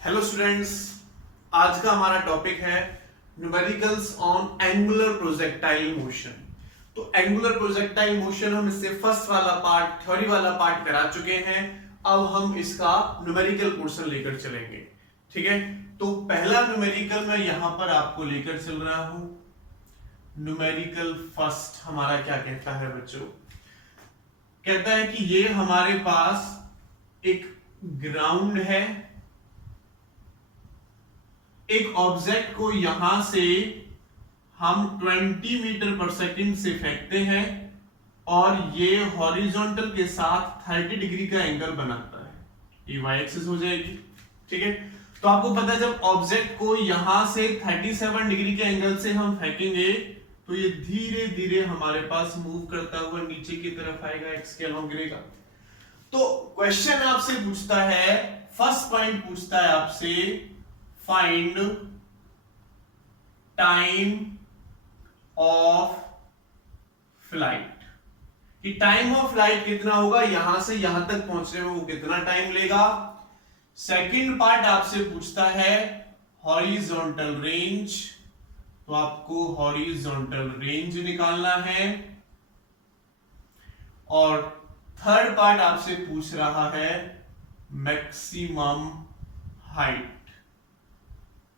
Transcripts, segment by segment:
Hello students, आज का हमारा टॉपिक है numericals on angular projectile motion. तो एंगुलर प्रोजेक्टाइल मोशन हम इससे फर्स्ट वाला पार्ट, थ्योरी वाला पार्ट करा चुके हैं। अब हम इसका न्यूमेरिकल पोर्शन लेकर चलेंगे। ठीक है, तो पहला न्यूमेरिकल मैं यहां पर आपको लेकर चल रहा हूं। न्यूमेरिकल फर्स्ट हमारा क्या कहता है बच्चों? कहता है कि ये हमारे पास एक ग्राउंड है, एक ऑब्जेक्ट को यहां से हम 20 मीटर पर सेकंड से फेंकते हैं और ये हॉरिजॉन्टल के साथ 30 डिग्री का एंगल बनाता है। ये वाई एक्सिस हो जाएगी। ठीक है, तो आपको पता है जब ऑब्जेक्ट को यहां से 37 डिग्री के एंगल से हम फेंकेंगे तो ये धीरे धीरे हमारे पास मूव करता हुआ नीचे की तरफ आएगा, एक्स के अलोंग गिरेगा। तो क्वेश्चन आपसे पूछता है, फर्स्ट पॉइंट पूछता है आपसे, फाइंड टाइम ऑफ फ्लाइट। कि टाइम ऑफ फ्लाइट कितना होगा, यहां से यहां तक पहुंचने में वो कितना टाइम लेगा। सेकंड पार्ट आपसे पूछता है हॉरिजॉन्टल रेंज, तो आपको हॉरिजॉन्टल रेंज निकालना है। और थर्ड पार्ट आपसे पूछ रहा है मैक्सिमम हाइट,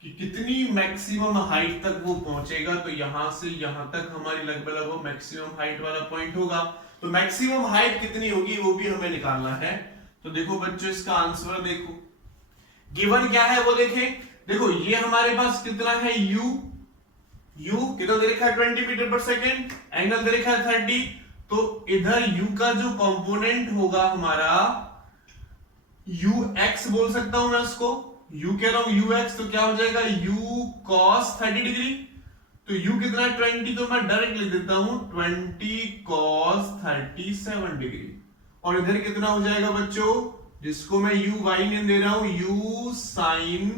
कि कितनी मैक्सिमम हाइट तक वो पहुंचेगा। तो यहां से यहां तक हमारी लगभग वो मैक्सिमम हाइट वाला पॉइंट होगा। तो मैक्सिमम हाइट कितनी होगी वो भी हमें निकालना है। तो देखो बच्चों, इसका आंसर देखो, गिवन क्या है वो देखें। देखो ये हमारे पास कितना है, u कितना दे रखा है 20 मीटर पर सेकेंड, एंगल दे रखा है 30। तो इधर u का जो कंपोनेंट होगा हमारा ux बोल सकता हूं मैं उसको, u कह रहा हूं ux, तो क्या हो जाएगा u cos 30 डिग्री। तो u कितना है 20, तो मैं डायरेक्ट लिख देता हूं 20 cos 37 डिग्री। और इधर कितना हो जाएगा बच्चों, जिसको मैं u y नेम दे रहा हूं u sin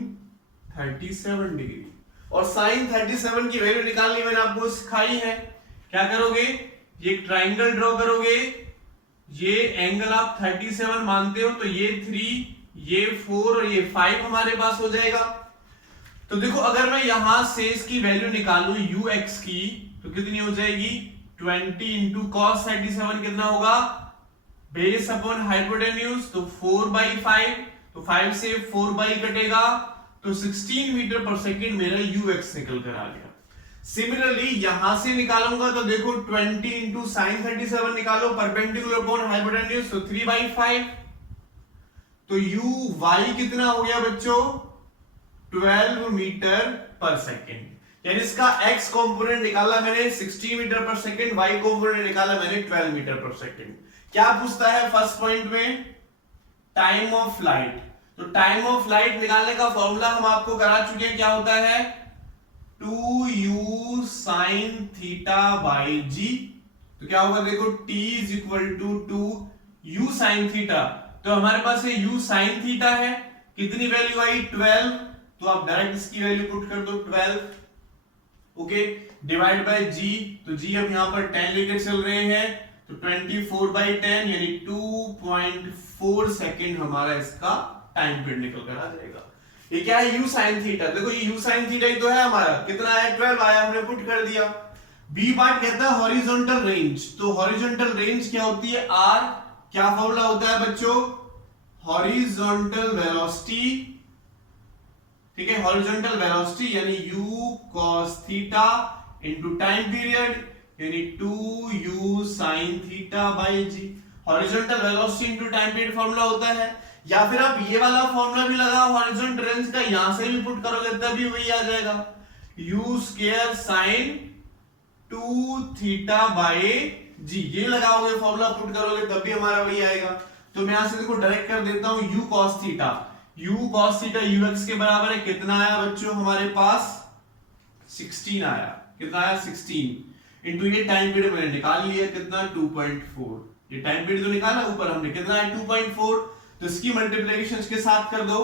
37 डिग्री। और sin 37 की वैल्यू निकालनी मैंने आपको सिखाई है। क्या करोगे, ये एक ट्राइंगल ड्रॉ करोगे, ये एंगल आप 37 मानते हो, तो ये 3, ये 4 और ये 5 हमारे पास हो जाएगा। तो देखो अगर मैं यहां से इसकी वैल्यू निकालूं ux की, तो कितनी हो जाएगी 20 इंटू cos 37 कितना होगा, बेस अपॉन हाइपोटेन्यूज, तो 4/5, तो 5 से 4 कटेगा, तो 16 मीटर पर सेकेंड मेरा ux निकल कर आ गया। सिमिलरली यहां से निकालूंगा तो देखो 20 इंटू साइन 37 निकालो, परपेंडिकुलर अपॉन हाइपोटेन्यूज, तो 3/5। तो uy कितना हो गया बच्चों 12 मीटर पर सेकेंड। यानी इसका x कंपोनेंट निकाला मैंने 60 metre per second, y component निकाला मैंने 12 मीटर पर सेकेंड। क्या पूछता है फर्स्ट पॉइंट में, टाइम ऑफ फ्लाइट। तो टाइम ऑफ फ्लाइट निकालने का फॉर्मूला हम आपको करा चुके हैं, क्या होता है 2u sin theta by g. तो क्या होगा देखो t is equal to 2u sin theta. तो हमारे पास ये u sin थीटा है, कितनी वैल्यू आई 12, तो आप डायरेक्ट इसकी वैल्यू पुट कर दो 12, ओके, डिवाइड बाय g। तो g हम यहां पर 10 लेकर चल रहे हैं, तो 24/10 यानी 2.4 सेकेंड हमारा इसका टाइम पीरियड निकल कर आ जाएगा। ये क्या है u sin थीटा। देखो ये u sin थीटा ही तो है हमारा, कितना है 12 आया, हमने पुट कर दिया। बी पार्ट कहता है हॉरिजॉन्टल रेंज। तो हॉरिजॉन्टल रेंज क्या होती है r, क्या फॉर्मूला होता है बच्चों, हॉरिजॉन्टल वेलोसिटी। ठीक है, हॉरिजॉन्टल वेलोसिटी यानी u cos theta into time period यानी 2u sin theta by g। Horizontal velocity into time period formula होता है। या फिर आप ये वाला फॉर्मूला भी लगाओ हॉरिजॉन्टल रेंज का, यहां से भी पुट करोगे तभी वही आ जाएगा, u square sin 2 theta by g। ये लगाओगे फॉर्मूला पुट करोगे तब भी हमारा वही आएगा। तो मैं यहां से देखो डायरेक्ट कर देता हूं u cos theta, u cos theta ux के बराबर है, कितना आया बच्चों हमारे पास 16 आया। कितना आया 16 इंटू ये टाइम पीरियड मैंने निकाल लिया, कितना 2.4। ये टाइम पीरियड तो निकाला, ऊपर हमने कितना है 2.4, तो इसकी मल्टीप्लिकेशन के साथ कर दो,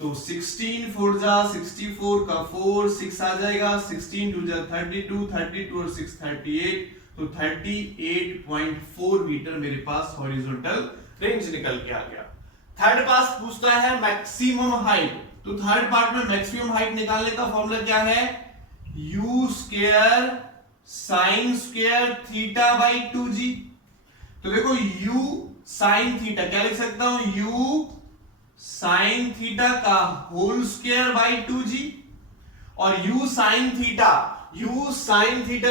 तो 16 4 जा 64 का 4 6 आ जाएगा, 16 2 जा 32 32 और 6 38, तो 38.4 मीटर मेरे पास हॉरिजॉन्टल रेंज निकल के आ गया। थर्ड पास पूछता है मैक्सिमम हाइट। तो थर्ड पार्ट में मैक्सिमम हाइट निकालने का फॉर्मूला क्या है, u square sine square theta by 2g। तो देखो u साइन थीटा क्या लिख सकता हूं, u साइन थीटा का होल स्क्वायर बाई 2g, और u साइन थीटा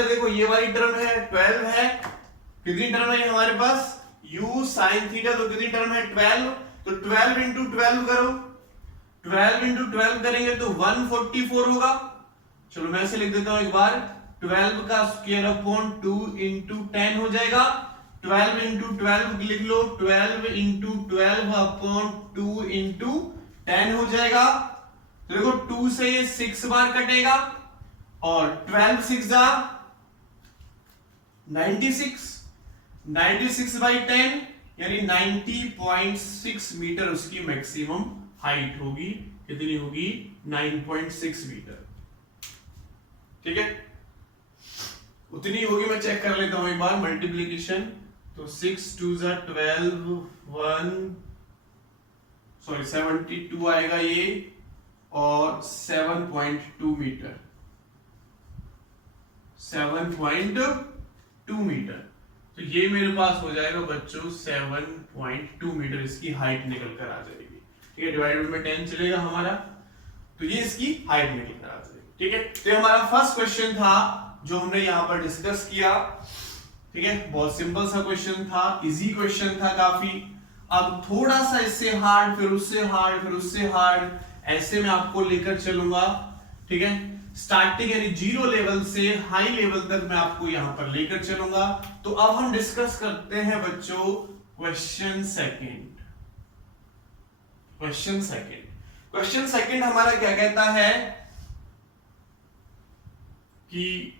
देखो ये वाली टर्म है 12 है, कितनी टर्म है हमारे पास, u साइन थीटा, तो कितनी टर्म है 12, तो 12 इंटू 12 करो, 12 इंटू 12 करेंगे तो 144 होगा। चलो मैं ऐसे लिख देता हूं एक बार, 12 का स्क्वायर अपॉन 2 इंटू 10 हो जाएगा, 12 इंटू 12 लिख लो, 12 इंटू 12 अपॉन 2 इंटू 10 हो जाएगा। तो देखो 2 से ये 6 बार कटेगा, और 12 6 जा 96, 96 बाई 10 यानी 90.6 मीटर उसकी मैक्सिमम हाइट होगी। कितनी होगी, 9.6 मीटर। ठीक है, उतनी होगी। मैं चेक कर लेता हूं एक बार मल्टीप्लीकेशन, तो 6 2 12 72 आएगा ये, और 7.2 मीटर, 7.2 मीटर। तो ये मेरे पास हो जाएगा बच्चों 7.2 मीटर इसकी हाइट निकल कर आ जाएगी। ठीक है, डिवाइडेड में 10 चलेगा हमारा, तो ये इसकी हाइट निकल कर आ जाएगी। ठीक है, तो ये हमारा फर्स्ट क्वेश्चन था जो हमने यहां पर डिस्कस किया। ठीक है, बहुत सिंपल सा क्वेश्चन था, इजी क्वेश्चन था काफी। अब थोड़ा सा इससे हार्ड, फिर उससे हार्ड, फिर उससे हार्ड, ऐसे मैं आपको लेकर चलूंगा। ठीक है, स्टार्टिंग यानी 0 लेवल से हाई लेवल तक मैं आपको यहां पर लेकर चलूंगा। तो अब हम डिस्कस करते हैं बच्चों क्वेश्चन सेकंड। क्वेश्चन सेकंड हमारा क्या कहता है कि,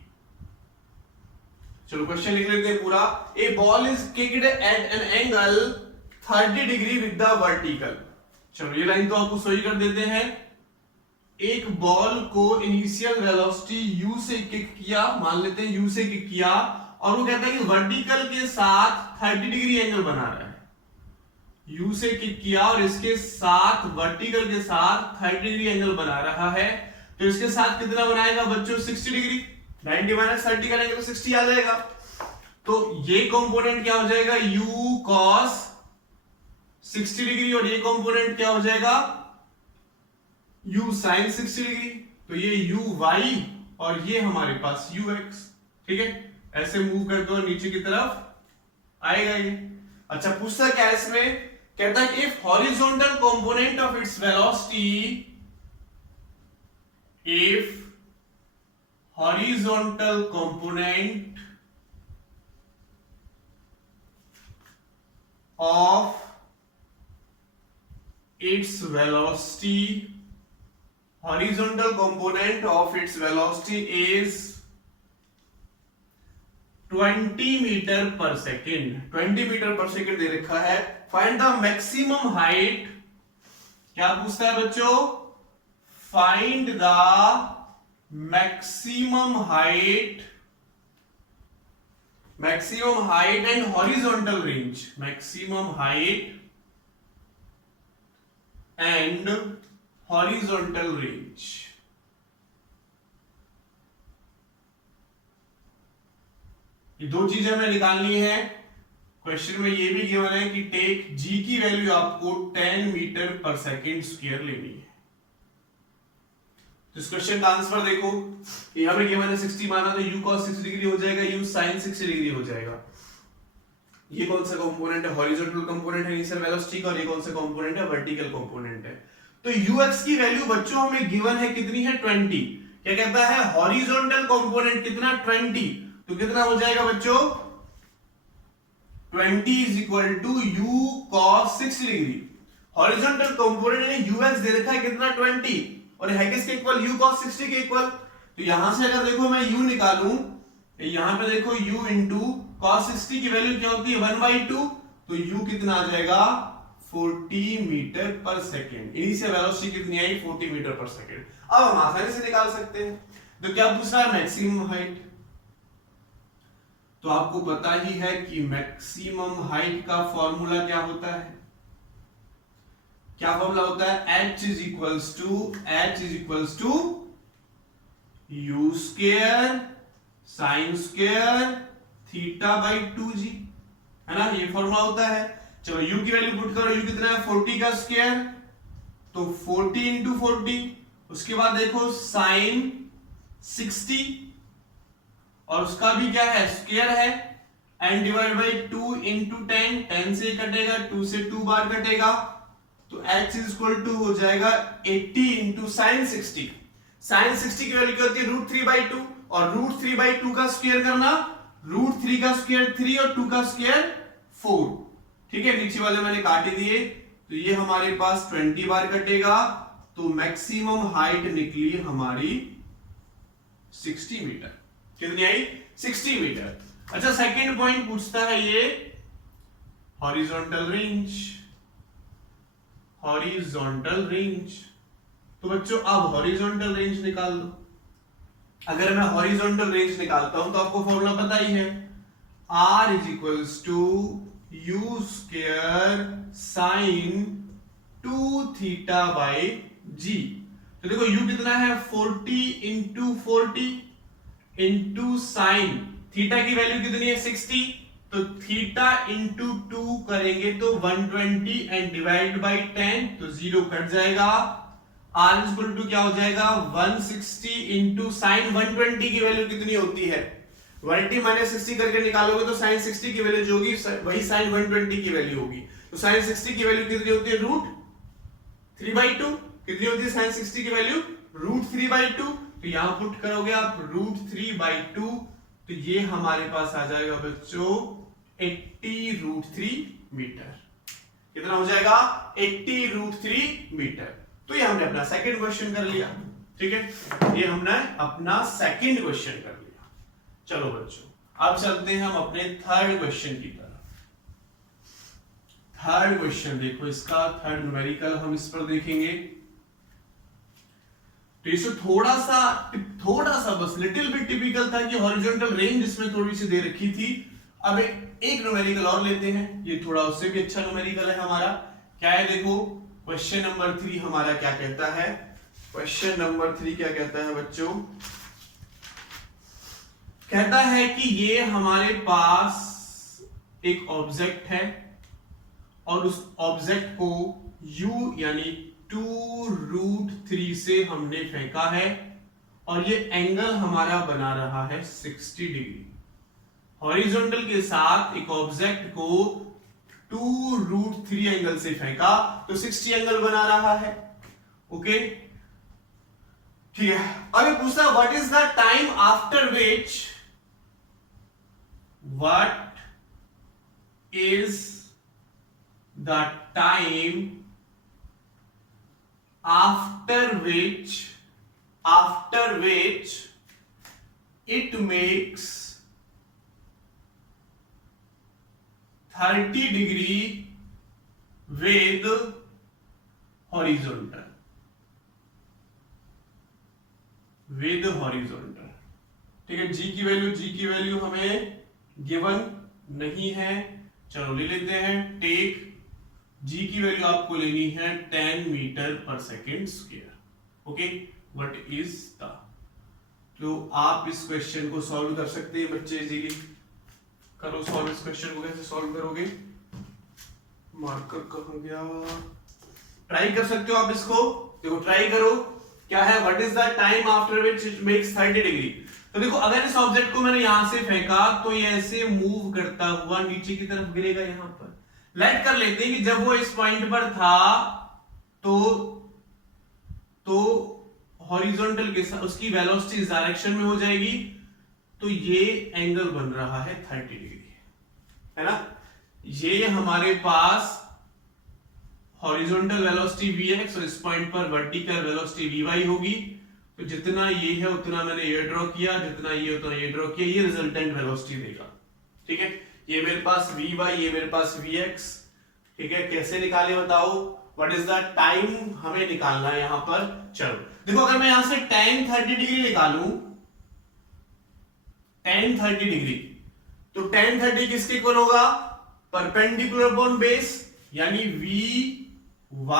चलो क्वेश्चन लिख लेते हैं पूरा। A ball is kicked at an angle 30 degree with the vertical. चलो ये लाइन तो आपको सही कर देते हैं। एक बॉल को इनिशियल वेलोसिटी u से किक किया, मान लेते हैं u से किक किया, और वो कहता है कि वर्टिकल के साथ 30 डिग्री एंगल बना रहा है। u से किक किया और इसके साथ वर्टिकल के साथ 30 डिग्री एंगल बना रहा है, तो इसके साथ कितना बनाएगा बच्चों, 60 डिग्री। 90 माइनस 30 करेंगे तो 60 आ जाएगा। तो ये कंपोनेंट क्या हो जाएगा, u cos 60 डिग्री, और ये कंपोनेंट क्या हो जाएगा, u sin 60 डिग्री। तो ये uy और ये हमारे पास ux। ठीक है, ऐसे मूव कर दो नीचे की तरफ आएगा ये। अच्छा, पूछता क्या है इसमें, कहता है कि if horizontal component of its velocity, if horizontal component of its velocity is 20 metre per second, 20 metre per second दे रखा है। फाइंड द मैक्सिमम हाइट, क्या पूछता है बच्चों, find the maximum height and horizontal range, maximum height and horizontal range. ये दो चीजें हमें निकालनी है। क्वेश्चन में ये भी गिवन है कि टेक g की वैल्यू आपको 10 मीटर पर सेकेंड स्क्वायर लेनी है। तो इस क्वेश्चन का आंसर देखो, यहां पे गिवन है 60 माना, तो u cos 60 डिग्री हो जाएगा, u sin 60 डिग्री हो जाएगा। ये कौन सा कंपोनेंट है, हॉरिजॉन्टल कंपोनेंट है इनिशियल वेलोसिटी का, और ये कौन सा कंपोनेंट है, वर्टिकल कंपोनेंट है। तो ux की वैल्यू बच्चों हमें गिवन है कितनी है, 20। क्या कहता है, हॉरिजॉन्टल कंपोनेंट कितना, 20। तो कितना हो जाएगा बच्चों, 20 is equal to u cos 60 degree. Horizontal component यानी ux दे रखा है कितना, 20, और है किसके इक्वल, u cos 60 के इक्वल। तो यहां से अगर देखो मैं u निकालूं, यहां पे देखो u इंटू cos 60 की वैल्यू क्या होती है, 1/2, तो u कितना आ जाएगा, 40 metre per second. Initial velocity कितनी आई, 40 मीटर पर सेकेंड। अब हम आसानी से निकाल सकते हैं। तो क्या पूछ रहा है, मैक्सिमम हाइट। तो आपको पता ही है कि मैक्सिमम हाइट का फॉर्मूला क्या होता है, क्या फॉर्मूला होता है, h is equals to u square sine square theta by 2g, है ना, ये फॉर्मूला होता है। चलो u की वैल्यू पुट करो, u कितना है 40 का स्क्वायर, तो 40 इंटू 40, उसके बाद देखो साइन 60 और उसका भी क्या है स्क्वायर है, एंड डिवाइड बाई 2 इंटू 10, 10 से कटेगा, 2 से 2 बार कटेगा, तो h इज इक्वल टू हो जाएगा 80 इंटू साइन 60। साइन 60 की वैल्यू क्या होती है √3/2, और √3/2 का स्क्वायर करना, √3 का स्क्वायर 3 और 2 का स्क्वायर 4, ठीक है, नीचे वाले मैंने काट ही दिए, तो ये हमारे पास 20 बार कटेगा, तो मैक्सिमम हाइट निकली हमारी 60 मीटर। कितनी आई 60 मीटर। अच्छा सेकंड पॉइंट पूछता है ये हॉरिजॉन्टल रेंज, हॉरिजॉन्टल रेंज, तो बच्चों अब हॉरिजॉन्टल रेंज निकाल लो। अगर मैं हॉरिजॉन्टल रेंज निकालता हूं तो आपको फॉर्मूला पता ही है, R is equals to u square sine 2 theta by g. तो देखो u कितना है 40 इंटू 40 इंटू साइन, थीटा की वैल्यू कितनी है 60, तो थीटा इंटू 2 करेंगे तो 120 एंड डिवाइड बाई 10, तो 0 कट जाएगा, r इक्वल टू क्या हो जाएगा 160 इंटू साइन 120 की वैल्यू कितनी होती है 180 माइनस 60 करके निकालोगे तो साइन 60 की वैल्यू जो होगी वही साइन 120 की वैल्यू होगी, तो साइन 60 की वैल्यू कितनी होती है √3/2, कितनी होती है साइन 60 की वैल्यू √3/2, तो यहां पुट करोगे आप √3/2, तो ये हमारे पास आ जाएगा बच्चों 80√3 मीटर। कितना हो जाएगा 80√3 मीटर। तो ये हमने अपना सेकंड क्वेश्चन कर लिया, ठीक है, ये हमने अपना सेकंड क्वेश्चन कर लिया। चलो बच्चों अब चलते हैं हम अपने थर्ड क्वेश्चन की तरफ। थर्ड क्वेश्चन देखो, इसका थर्ड न्यूमेरिकल हम इस पर देखेंगे, तो इसे थोड़ा सा बस लिटिल बिट टिपिकल था कि हॉरिजॉन्टल रेंज इसमें थोड़ी सी दे रखी थी। अब एक न्यूमेरिकल और लेते हैं, ये थोड़ा उससे भी अच्छा न्यूमेरिकल है हमारा। क्या है देखो, क्वेश्चन नंबर 3 हमारा क्या कहता है, क्वेश्चन नंबर 3 क्या कहता है बच्चों, कहता है कि ये हमारे पास एक ऑब्जेक्ट है और उस ऑब्जेक्ट को u यानी 2√3 से हमने फेंका है और ये एंगल हमारा बना रहा है 60 डिग्री। हॉरिजॉन्टल के साथ एक ऑब्जेक्ट को 2√3 एंगल से फेंका तो 60 एंगल बना रहा है, ओके, ठीक है। अब ये पूछता है what is the time after which, what is the time after which it makes 30 degree with horizontal, ठीक है। g की वैल्यू हमें गिवन नहीं है, चलो ले लेते हैं, टेक g की वैल्यू आपको लेनी है 10 metre per second square, okay, what is the, तो आप इस क्वेश्चन को सॉल्व कर सकते हैं बच्चे, इजीली करो सॉल्व। इस क्वेश्चन को कैसे सॉल्व करोगे, मार्कर कहां गया, ट्राई कर सकते हो आप इसको, देखो ट्राई करो, क्या है what is the time after which it makes 30 degree. तो देखो अगर इस ऑब्जेक्ट को मैंने यहां से फेंका तो ये ऐसे मूव करता हुआ नीचे की तरफ गिरेगा, यहां पर लेट कर लेते हैं कि जब वो इस पॉइंट पर था तो हॉरिजॉन्टल के साथ उसकी वेलोसिटी इस डायरेक्शन में हो जाएगी, तो ये एंगल बन रहा है 30 डिग्री, है ना। ये हमारे पास हॉरिजॉन्टल वेलोसिटी vx और इस पॉइंट पर वर्टिकल वेलोसिटी vy होगी, तो जितना ये है उतना मैंने ये ड्रॉ किया, जितना ये उतना ये ड्रॉ किया, ये रिजल्टेंट वेलोसिटी देगा, ठीक है। ये मेरे पास vy, ये मेरे पास vx, ठीक है। कैसे निकाले बताओ, व्हाट इज द टाइम हमें निकालना है यहां पर। चलो देखो अगर मैं यहां से tan 30 डिग्री निकालूं, tan 30 डिग्री, तो tan 30 किसके इक्वल होगा, परपेंडिकुलर अपॉन बेस, यानी y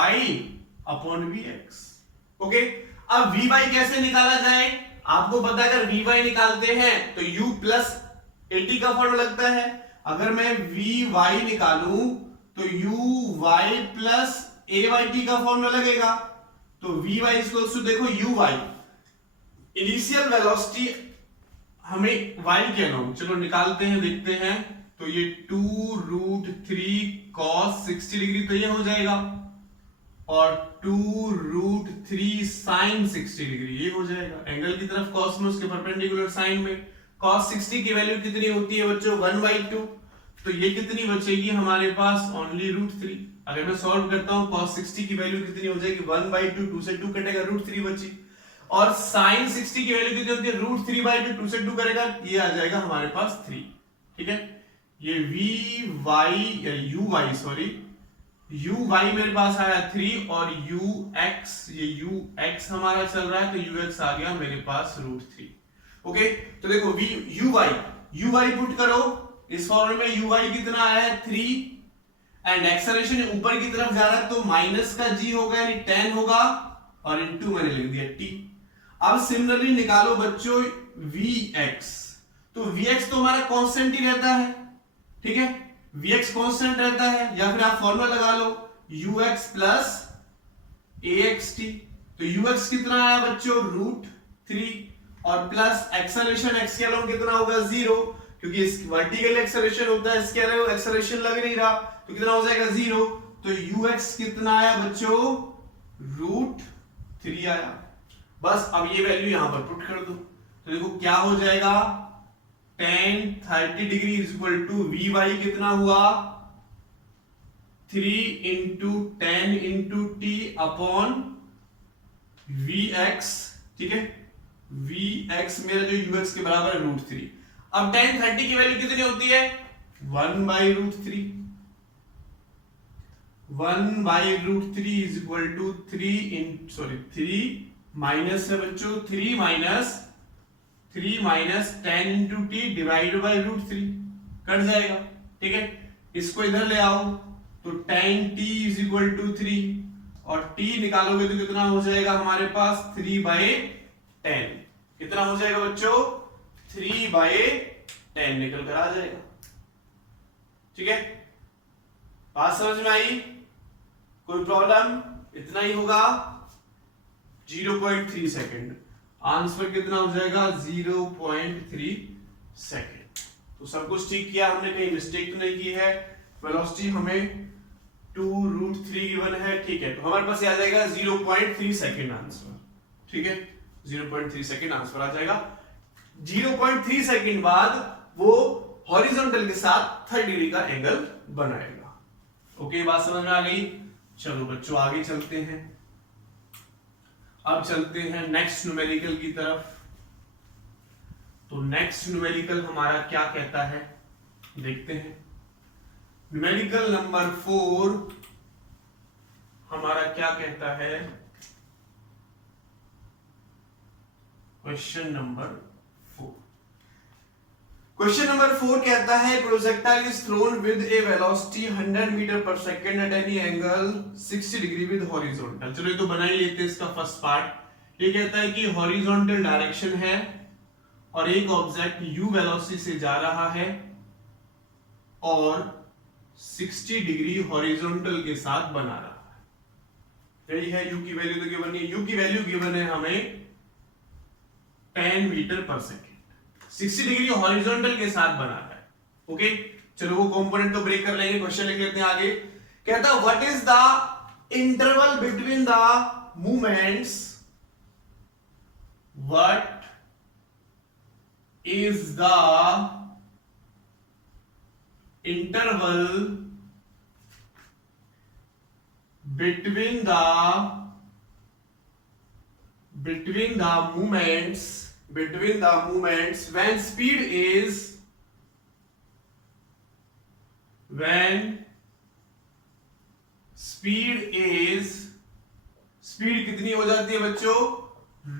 upon v x. Okay, अब वी वाई कैसे निकाला जाए? आपको पता है अगर वी वाई निकालते हैं तो u प्लस एटी का फॉर्मूला लगता है। अगर मैं वी वाई निकालूं तो u वाई प्लस ए वाई टी का फॉर्मूला लगेगा। तो वी वाई इक्वल्स टू देखो u वाई इनिशियल वेलोसिटी हमें y के अलाउ, चलो निकालते हैं देखते हैं। तो ये 2√3 cos 60 डिग्री तो ये हो जाएगा और 2√3 sin 60 डिग्री ये हो जाएगा। एंगल की तरफ cos में उसके परपेंडिकुलर साइन में cos 60 की वैल्यू कितनी होती है बच्चों 1/2। तो ये कितनी बचेगी हमारे पास ओनली √3। अगर मैं सॉल्व करता हूं cos 60 की वैल्यू कितनी हो जाएगी 1/2, 2 से 2 कटेगा √3 बची। और sin 60 की वैल्यू कितनी होती है √3/2, 2 से 2 करेगा ये आ जाएगा हमारे पास 3। ठीक है, ये u y मेरे पास आया 3 और ये ux हमारा चल रहा है तो ux आ गया मेरे पास √3। ओके, तो देखो u y पुट करो इस फॉर्मूले में u y कितना आया है 3 एंड एक्सेलरेशन ऊपर की तरफ जा रहा है तो माइनस का g होगा यानी 10 होगा और इनटू मैंने लिख दिया t। अब सिमिलरली निकालो बच्चों vx, तो vx तो हमारा कांस्टेंट ही रहता है। ठीक है, vx कांस्टेंट रहता है या फिर आप फॉर्मूला लगा लो ux प्लस axt। तो ux कितना आया बच्चों √3 और प्लस एक्सेलरेशन x के अलावा कितना होगा 0 क्योंकि इस वर्टिकल एक्सेलरेशन होता है, इसके अलावा एक्सेलरेशन लग नहीं रहा तो कितना हो जाएगा 0। तो ux कितना आया बच्चों √3 आया। बस अब ये वैल्यू यहां पर पुट कर दो तो देखो क्या हो जाएगा tan 30 degree is equal to v y कितना हुआ 3 into 10 into t upon v x. ठीक है, वी एक्स मेरा जो यूएक्स के बराबर है √3। अब tan 30 की वैल्यू कितनी होती है 1/√3। 1/√3 इज इक्वल टू 3 माइनस है बच्चों 3 minus 10 into T divide by √3 cut जाएगा। ठीक है, इसको इधर ले आओ तो tan t is equal to 3 और t निकालोगे तो कितना हो जाएगा हमारे पास 3/10। कितना हो जाएगा बच्चों 3/10 निकल कर आ जाएगा। ठीक है, बात समझ में आई? कोई प्रॉब्लम? इतना ही होगा 0.3 सेकेंड। आंसर कितना हो जाएगा 0.3 सेकेंड। तो सब कुछ ठीक किया हमने, कहीं मिस्टेक तो नहीं की है। वेलोसिटी हमें 2√3 गिवन है। ठीक है, तो हमारे पास आ जाएगा 0.3 सेकेंड आंसर। ठीक है, 0.3 सेकेंड आंसर आ जाएगा। 0.3 सेकेंड बाद वो हॉरिजॉन्टल के साथ 30 डिग्री का एंगल बनाएगा। ओके, बात समझ में आ गई? चलो बच्चों आगे चलते हैं। अब चलते हैं नेक्स्ट न्यूमेरिकल की तरफ। तो नेक्स्ट न्यूमेरिकल हमारा क्या कहता है देखते हैं। न्यूमेरिकल नंबर 4 हमारा क्या कहता है, क्वेश्चन नंबर 4। क्वेश्चन नंबर 4 कहता है projectile is thrown with a velocity 100 meter per second at any angle 60 degree with horizontal. चलो ये तो बना ही लेते हैं इसका फर्स्ट पार्ट। ये कहता है कि हॉरिजॉन्टल डायरेक्शन है और एक ऑब्जेक्ट u वेलोसिटी से जा रहा है और 60 डिग्री हॉरिजॉन्टल के साथ बना रहा है। यही है u की वैल्यू तो गिवन नहीं, u की वैल्यू गिवन है हमें 10 metre per second, 60 degree horizontal के साथ बना रहा है। ओके, चलो वो कंपोनेंट तो ब्रेक कर लेंगे, क्वेश्चन लिख लेते हैं आगे। कहता what is the interval between the movements, what is the interval between the movements when speed कितनी हो जाती है बच्चों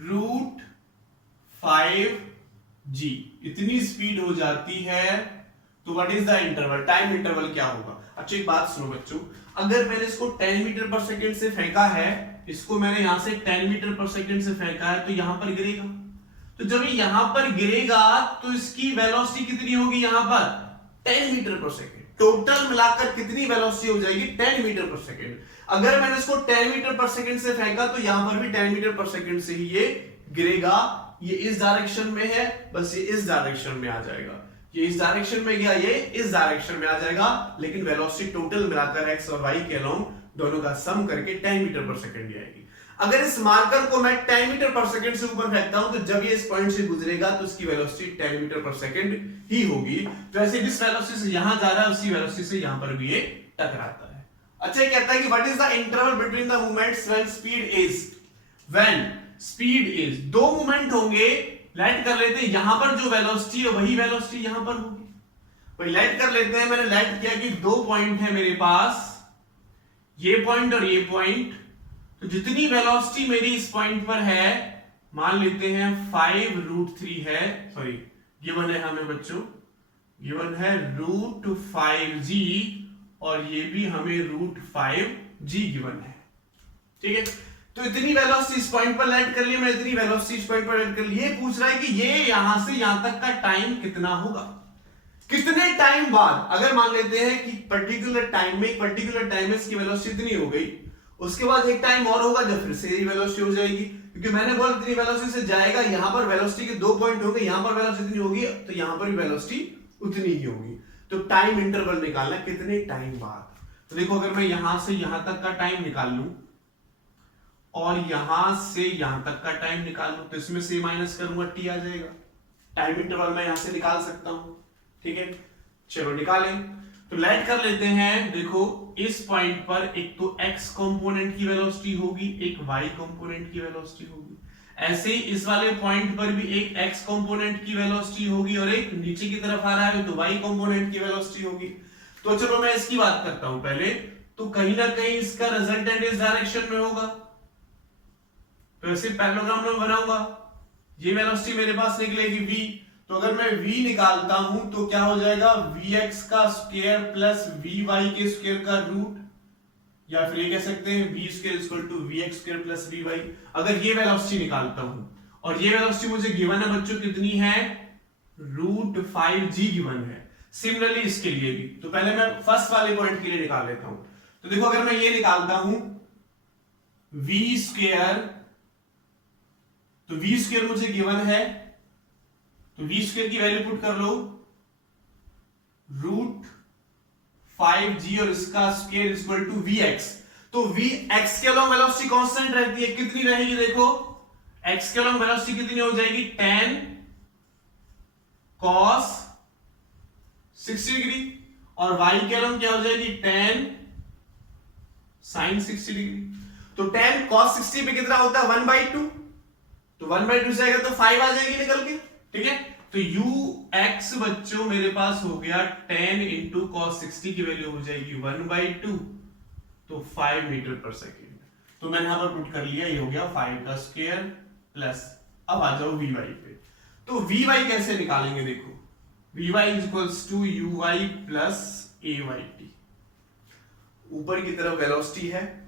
√5g, इतनी स्पीड हो जाती है। तो what is the interval, time interval क्या होगा? अच्छा एक बात सुनो बच्चों, अगर मैंने इसको 10 मीटर पर सेकेंड से फेंका है, इसको मैंने यहां से 10 मीटर पर सेकेंड से फेंका है, तो यहां पर गिरेगा। तो जब ये यहां पर गिरेगा तो इसकी वेलोसिटी कितनी होगी, यहां पर 10 मीटर पर सेकेंड। टोटल मिलाकर कितनी वेलोसिटी हो जाएगी, 10 मीटर पर सेकेंड। अगर मैंने इसको 10 मीटर पर सेकेंड से फेंका तो यहां पर भी 10 मीटर पर सेकेंड से ही ये गिरेगा। ये इस डायरेक्शन में है, बस ये इस डायरेक्शन में आ जाएगा। ये इस डायरेक्शन में गया, ये इस डायरेक्शन में आ जाएगा, लेकिन वेलोसिटी टोटल मिलाकर एक्स और वाई के अलोंग दोनों का सम करके 10 मीटर पर सेकेंड आएगी। अगर इस मार्कर को मैं 10 मीटर पर सेकेंड से ऊपर फेंकता हूं तो जब ये इस पॉइंट से गुजरेगा तो इसकी वेलोसिटी 10 मीटर पर सेकेंड ही होगी। तो ऐसे जिस वेलोसिटी से यहां जा रहा है उसी वेलोसिटी से यहां पर भी ये टकराता है। अच्छा, ये कहता है कि what is the interval between the movements when speed is दो मूवमेंट होंगे, लेट कर लेते हैं, यहां पर जो वेलोसिटी है वही वेलोसिटी यहां पर होगी। भाई लेट कर लेते हैं, मैंने लेट किया कि दो पॉइंट है मेरे पास, ये पॉइंट और ये पॉइंट। तो जितनी वेलोसिटी मेरी इस पॉइंट पर है, मान लेते हैं 5√3 है, सॉरी गिवन है हमें बच्चों, गिवन है √5g और ये भी हमें √5g गिवन है। ठीक है, तो इतनी वेलोसिटी इस पॉइंट पर लैंड कर ली, मैं इतनी वेलोसिटी इस पॉइंट पर लैंड कर ली। ये पूछ रहा है कि ये यहां से यहां तक का टाइम कितना होगा, कितने टाइम बाद। अगर मान लेते हैं कि पर्टिकुलर टाइम में इसकी वेलोसिटी इतनी हो गई, उसके बाद एक टाइम और होगा जब फिर से ये वेलोसिटी हो जाएगी, क्योंकि मैंने बोला इतनी वेलोसिटी से जाएगा, यहां पर वेलोसिटी के दो पॉइंट होंगे, यहां पर वेलोसिटी इतनी होगी तो यहां पर भी वेलोसिटी उतनी ही होगी। तो टाइम इंटरवल निकालना कितने टाइम बाद। तो देखो, अगर मैं यहां से यहां तक का टाइम निकाल लूं और यहां से यहां तक का टाइम निकाल लूं तो इसमें से माइनस करूंगा, टी आ जाएगा। टाइम इंटरवल मैं यहां से निकाल सकता हूं। ठीक है, चलो निकालें। तो लेट कर लेते हैं, देखो इस पॉइंट पर एक तो x कंपोनेंट की वेलोसिटी होगी, एक y कंपोनेंट की वेलोसिटी होगी। ऐसे ही इस वाले पॉइंट पर भी एक x कंपोनेंट की वेलोसिटी होगी और एक नीचे की तरफ आ रहा है तो y कंपोनेंट की वेलोसिटी होगी। तो चलो मैं इसकी बात करता हूं पहले। तो कहीं ना कहीं इसका रिजल्टेंट इस डायरेक्शन में होगा, तो ऐसे पैरेललोग्राम में बनाऊंगा, ये वेलोसिटी मेरे पास निकलेगी v। तो अगर मैं v निकालता हूं तो क्या हो जाएगा, vx का स्क्वायर प्लस vy के स्क्वायर का रूट, या फिर ये कह सकते हैं v square equal to vx square plus vy। अगर ये वेलोसिटी निकालता हूं और ये वेलोसिटी मुझे गिवन है बच्चों, कितनी है, √5g गिवन है। सिमिलरली इसके लिए भी, तो पहले मैं फर्स्ट वाले पॉइंट के लिए निकाल लेता हूं। तो देखो, अगर मैं ये निकालता हूं v स्क्वायर, तो v स्क्वायर मुझे गिवन है, तो v स्क्वायर की वैल्यू पुट कर लो, √5g और इसका स्क्वायर इक्वल टू vx। तो vx के अलोंग वेलोसिटी कांस्टेंट रहती है, कितनी रहेगी, देखो x के अलोंग वेलोसिटी कितनी हो जाएगी, 10 cos 60 डिग्री, और y के अलोंग क्या हो जाएगी, 10 sin 60 डिग्री। तो 10 cos 60 पे कितना होता है, 1/2, तो 1/2 से आएगा तो 5 आ जाएगी निकल के। ठीक है, तो ux बच्चों मेरे पास हो गया 10 इंटू cos 60 की वैल्यू हो जाएगी 1/2, तो 5 मीटर पर सेकेंड। तो मैंने यहां पर पुट कर लिया, ये हो गया 5 का स्क्वायर प्लस, अब आ जाओ vy पे। तो vy कैसे निकालेंगे, देखो vy equals to uy plus ayt। ऊपर की तरफ वेलोसिटी है,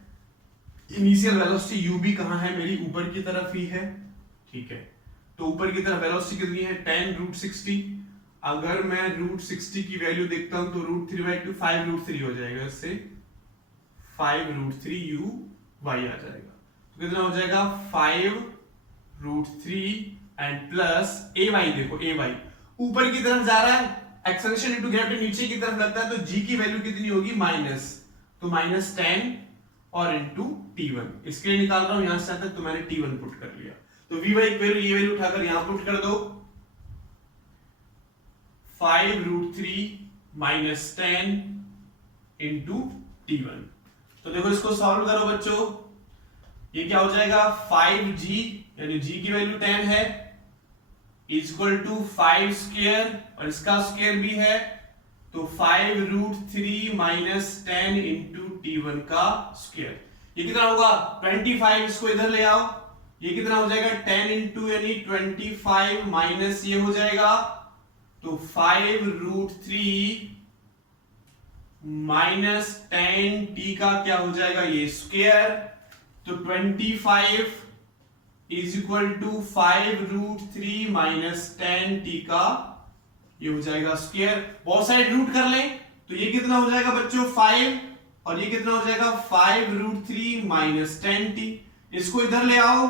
इनिशियल वेलोसिटी ub कहां है, मेरी ऊपर की तरफ ही है। ठीक है, तो ऊपर की तरफ वेलोसिटी कितनी है, 10√60। अगर मैं √60 की वैल्यू देखता हूं तो √3/2 5√3 हो जाएगा, इससे 5√3 uy आ जाएगा। तो कितना हो जाएगा, 5√3 एंड प्लस ay। देखो ay ऊपर की तरफ जा रहा है, एक्सेलरेशन इनटू ग्रेविटी नीचे की तरफ लगता है, तो g की वैल्यू कितनी होगी, माइनस, तो -10 और इंटू t1। इसके लिए निकाल रहा हूं यहां से तक, तो मैंने t1 पुट कर लिया। तो vy की वैल्यू, ये वैल्यू उठाकर यहां पुट कर दो, 5√3 -10 इंटू t1। तो देखो इसको सॉल्व करो बच्चों, ये क्या हो जाएगा, 5g यानी g की वैल्यू 10 है, इक्वल टू 5 स्क्वायर और इसका स्क्वायर भी है, तो 5√3 -10 इंटू t1 का स्क्वायर। ये कितना होगा, 25। इसको इधर ले आओ, ये कितना हो जाएगा, 10 इंटू यानी 25 माइनस ये हो जाएगा, तो 5√3 -10t का क्या हो जाएगा ये स्क्वायर, तो 25 इज इक्वल टू 5√3 -10t का ये हो जाएगा स्क्वायर। बहुत साइड रूट कर लें तो ये कितना हो जाएगा बच्चों 5, और ये कितना हो जाएगा 5√3 -10t। इसको इधर ले आओ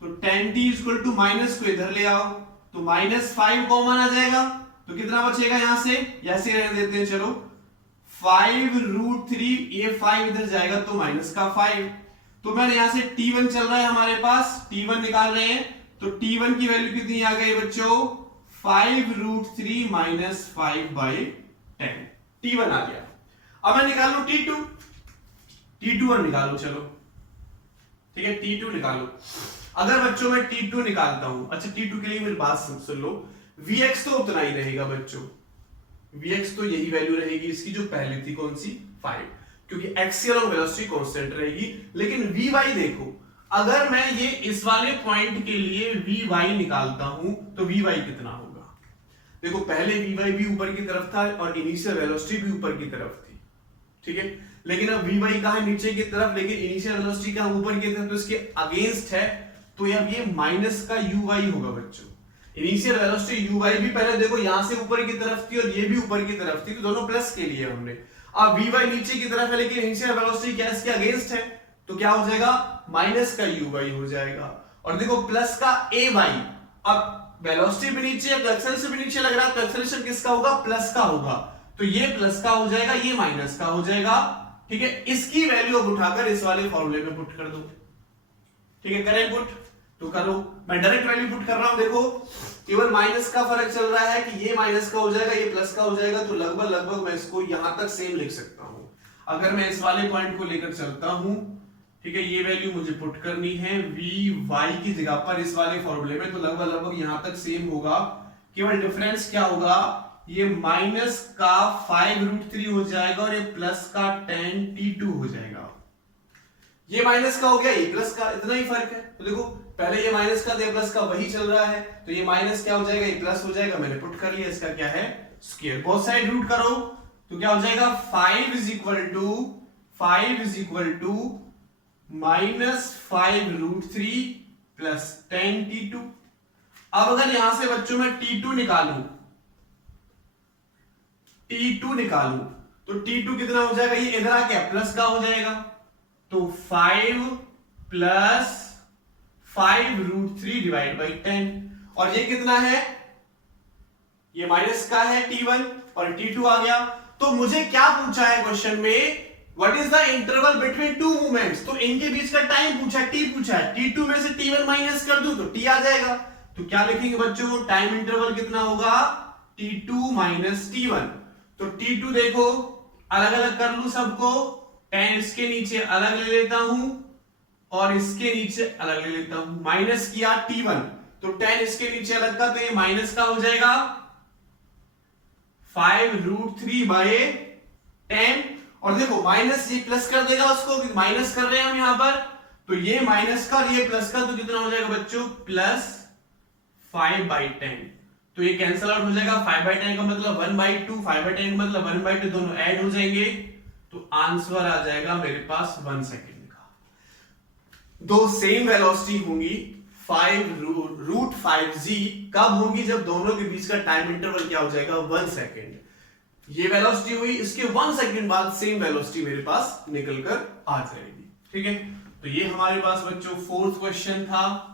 तो 10t इक्वल टू माइनस को इधर ले आओ तो -5 कॉमन आ जाएगा, तो कितना बचेगा यहां से, ऐसे रहने देते हैं चलो 5√3, ये 5 इधर जाएगा तो माइनस का 5, तो मैंने यहां से t1 चल रहा है हमारे पास, t1 निकाल रहे हैं, तो t1 की वैल्यू कितनी आ गई बच्चों 5√3 -5/10, t1 आ गया। अब मैं निकालू t2 निकालो चलो, ठीक है t2 निकालो। अगर बच्चों मैं t2 निकालता हूं, अच्छा t2 के लिए मेरी बात सुन लो, vx तो उतना ही रहेगा बच्चों, vx तो यही वैल्यू रहेगी इसकी जो पहले थी, कौन सी 5, क्योंकि एक्सियल और वेलोसिटी कांस्टेंट रहेगी। लेकिन vy देखो, अगर मैं ये इस वाले पॉइंट के लिए vy निकालता हूं तो vy कितना होगा, देखो पहले vy भी ऊपर की तरफ था और इनिशियल वेलोसिटी भी ऊपर की तरफ थी, ठीक है, लेकिन अब vy कहां है नीचे की तरफ, लेकिन इनिशियल वेलोसिटी कहां ऊपर की तरफ, तो इसके अगेंस्ट है, तो अब ये माइनस का uy होगा बच्चों। इनिशियल वेलोसिटी uy भी पहले देखो यहां से ऊपर की तरफ थी और ये भी ऊपर की तरफ थी, तो दोनों प्लस के लिए हमने, अब vy नीचे की तरफ है लेकिन इनिशियल वेलोसिटी क्या इसके अगेंस्ट है, तो क्या हो जाएगा माइनस का uy हो जाएगा, और देखो प्लस का ay, अब वेलोसिटी भी नीचे है तो एक्सेलरेशन भी नीचे लग रहा है, तो एक्सेलरेशन किसका होगा प्लस का होगा, तो ये प्लस का हो जाएगा, ये माइनस का हो जाएगा, ठीक है। इसकी वैल्यू अब उठाकर इस वाले फॉर्मूले में पुट कर दो, ठीक है, करें पुट, तो करो, मैं डायरेक्ट वैल्यू पुट कर रहा हूं, देखो केवल माइनस का फर्क चल रहा है कि ये माइनस का हो जाएगा, ये प्लस का हो जाएगा, तो लगभग मैं इसको यहां तक सेम लिख सकता हूं। अगर मैं इस वाले पॉइंट को लेकर चलता हूं, ठीक है, ये वैल्यू मुझे पुट करनी है vy की जगह पर इस वाले फॉर्मूले में, तो लगभग यहां तक सेम होगा, केवल डिफरेंस क्या होगा, ये माइनस का 5√3 हो जाएगा और ये प्लस का 10t2 हो जाएगा, ये माइनस का हो गया, ये प्लस का, इतना ही फर्क है। तो देखो पहले ये माइनस का था, प्लस का वही चल रहा है, तो ये माइनस क्या हो जाएगा, ये प्लस हो जाएगा, मैंने पुट कर लिया, इसका क्या है स्क्वायर, बहुत साइड रूट करो तो क्या हो जाएगा 5 is equal to -5√3 plus 10t2। अब अगर यहां से बच्चों में t2 निकालूं तो t2 कितना हो जाएगा, ये इधर आके प्लस का हो जाएगा, तो 5 प्लस 5√3 डिवाइड बाई 10, और ये कितना है, ये माइनस का है t1 और t2 आ गया। तो मुझे क्या पूछा है क्वेश्चन में, what is the interval between two movements, तो इनके बीच का टाइम पूछा है, t पूछा है, t2 में से t1 माइनस कर दूं तो t आ जाएगा, तो क्या लिखेंगे बच्चों, टाइम इंटरवल कितना होगा t2 माइनस t1, तो t2 देखो अलग अलग कर लूं सबको, 10 इसके नीचे अलग ले लेता हूं और इसके नीचे अलग ले लेता हूं, माइनस किया t1, तो 10 इसके नीचे अलग का, तो ये माइनस का हो जाएगा 5√3/10, और देखो माइनस ये प्लस कर देगा उसको, माइनस कर रहे हैं हम यहां पर, तो ये माइनस का और ये प्लस का, तो कितना हो जाएगा बच्चों प्लस 5/10, तो ये कैंसिल आउट हो जाएगा, 5/10 का मतलब 1/2, 5/10 का मतलब 1/2, दोनों ऐड हो जाएंगे, तो आंसर आ जाएगा मेरे पास 1 सेकेंड का। दो सेम वेलोसिटी होंगी 5√5g, कब होगी, जब दोनों के बीच का टाइम इंटरवल क्या हो जाएगा 1 सेकेंड, ये वेलोसिटी हुई, इसके 1 सेकेंड बाद सेम वेलोसिटी मेरे पास निकलकर आ जाएगी, ठीक है। तो ये हमारे पास बच्चों 4th क्वेश्चन था।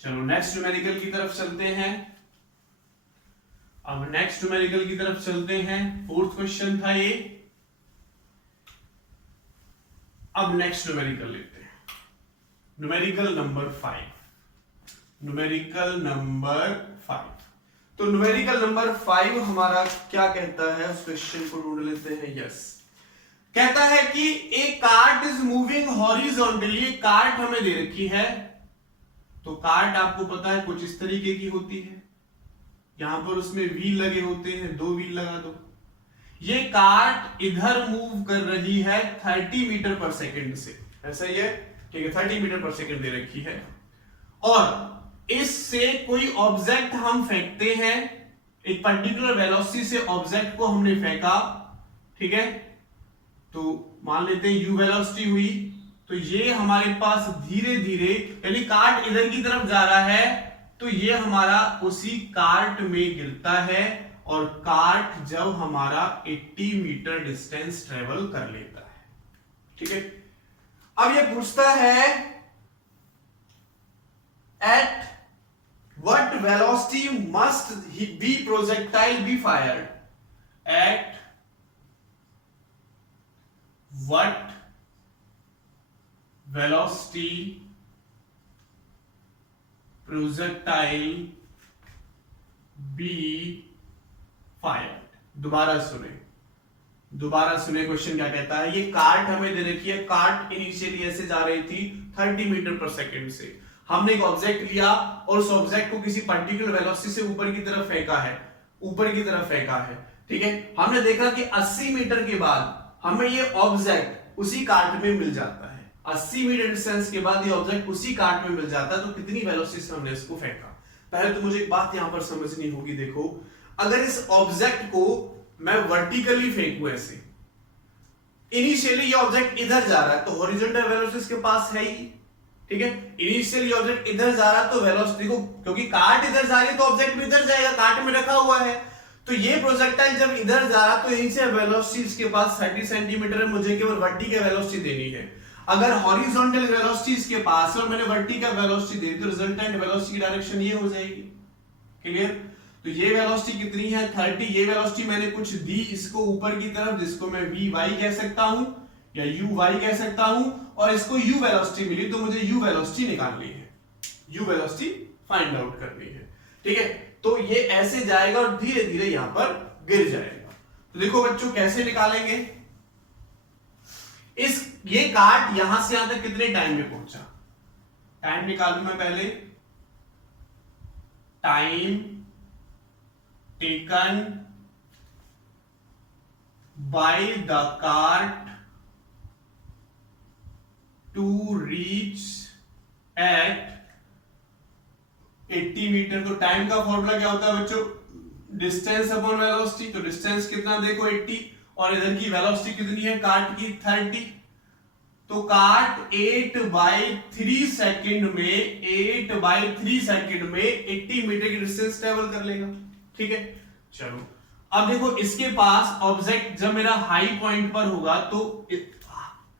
चलो नेक्स्ट न्यूमेरिकल की तरफ चलते हैं, अब नेक्स्ट न्यूमेरिकल की तरफ चलते हैं, 4th क्वेश्चन था ये। अब नेक्स्ट न्यूमेरिकल लेते हैं, न्यूमेरिकल नंबर 5, न्यूमेरिकल नंबर 5। तो न्यूमेरिकल नंबर 5 हमारा क्या कहता है, उस क्वेश्चन को ढूंढ लेते हैं। यस, कहता है कि a cart is moving horizontally, cart हमें दे रखी है, तो कार्ट आपको पता है कुछ इस तरीके की होती है, यहां पर उसमें व्हील लगे होते हैं, 2 व्हील लगा दो, ये कार्ट इधर मूव कर रही है 30 मीटर पर सेकेंड से, ऐसा ही है, ठीक है, 30 मीटर पर सेकेंड दे रखी है, और इससे कोई ऑब्जेक्ट हम फेंकते हैं, एक पर्टिकुलर वेलोसिटी से ऑब्जेक्ट को हमने फेंका, ठीक है, तो मान लेते हैं u वेलोसिटी हुई, तो ये हमारे पास धीरे धीरे, यानी कार्ट इधर की तरफ जा रहा है, तो ये हमारा उसी कार्ट में गिरता है, और कार्ट जब हमारा 80 मीटर डिस्टेंस ट्रेवल कर लेता है, ठीक है। अब ये पूछता है at what velocity must be projectile be fired, at what velocity projectile be fired. दोबारा सुने क्वेश्चन क्या कहता है। ये कार्ट हमें दे रखी है, कार्ट इनिशियली ऐसे जा रही थी 30 मीटर पर सेकंड से, हमने एक ऑब्जेक्ट लिया और उस ऑब्जेक्ट को किसी पर्टिकुलर वेलोसिटी से ऊपर की तरफ फेंका है, ठीक है। हमने देखा कि 80 मीटर के बाद हमें ये ऑब्जेक्ट उसी कार्ट में मिल जाता है, 80 मीटर डिस्टेंस के बाद ये ऑब्जेक्ट उसी कार्ट में मिल जाता है, तो कितनी वेलोसिटी से हमने इसको फेंका। पहले तो मुझे एक बात यहां पर समझनी होगी, देखो अगर इस ऑब्जेक्ट को मैं वर्टिकली फेंकूं ऐसे, इनिशियली ये ऑब्जेक्ट इधर जा रहा है तो हॉरिजॉन्टल वेलोसिटी इसके पास है ही, ठीक है। इनिशियली ऑब्जेक्ट इधर जा रहा है तो वेलोसिटी को, क्योंकि कार्ट इधर जा रही है तो ऑब्जेक्ट भी इधर जाएगा, कार्ट में रखा हुआ है, तो ये प्रोजेक्टाइल जब इधर जा रहा तो इनिशियल वेलोसिटी इसके पास 30 सेंटीमीटर है, मुझे केवल वर्टिकल वेलोसिटी देनी है। अगर हॉरिजॉन्टल वेलोसिटी इसके पास है और मैंने वर्टिकल वेलोसिटी दे दी तो रिजल्टेंट वेलोसिटी की डायरेक्शन ये हो जाएगी, क्लियर। तो ये वेलोसिटी कितनी है 30, ये वेलोसिटी मैंने कुछ दी इसको ऊपर की तरफ, जिसको मैं vy कह सकता हूं या uy कह सकता हूं, और इसको u वेलोसिटी मिली, तो मुझे u वेलोसिटी निकालनी है, u वेलोसिटी फाइंड आउट करनी है, ठीक है। तो ये ऐसे जाएगा और धीरे धीरे यहां पर गिर जाएगा। तो देखो बच्चों कैसे निकालेंगे, ये कार्ट यहां से यहां तक कितने टाइम में पहुंचा, टाइम निकालू मैं पहले, time taken by the cart to reach at 80 metre. तो टाइम का फॉर्मूला क्या होता है बच्चों, डिस्टेंस अपॉन वेलोसिटी। तो डिस्टेंस कितना देखो 80, और इधर की वेलोसिटी कितनी है कार्ट की 30, तो कार्ट 8/3 सेकंड में 80 मीटर की डिस्टेंस ट्रेवल कर लेगा, ठीक है। चलो अब देखो इसके पास ऑब्जेक्ट जब मेरा हाई पॉइंट पर होगा तो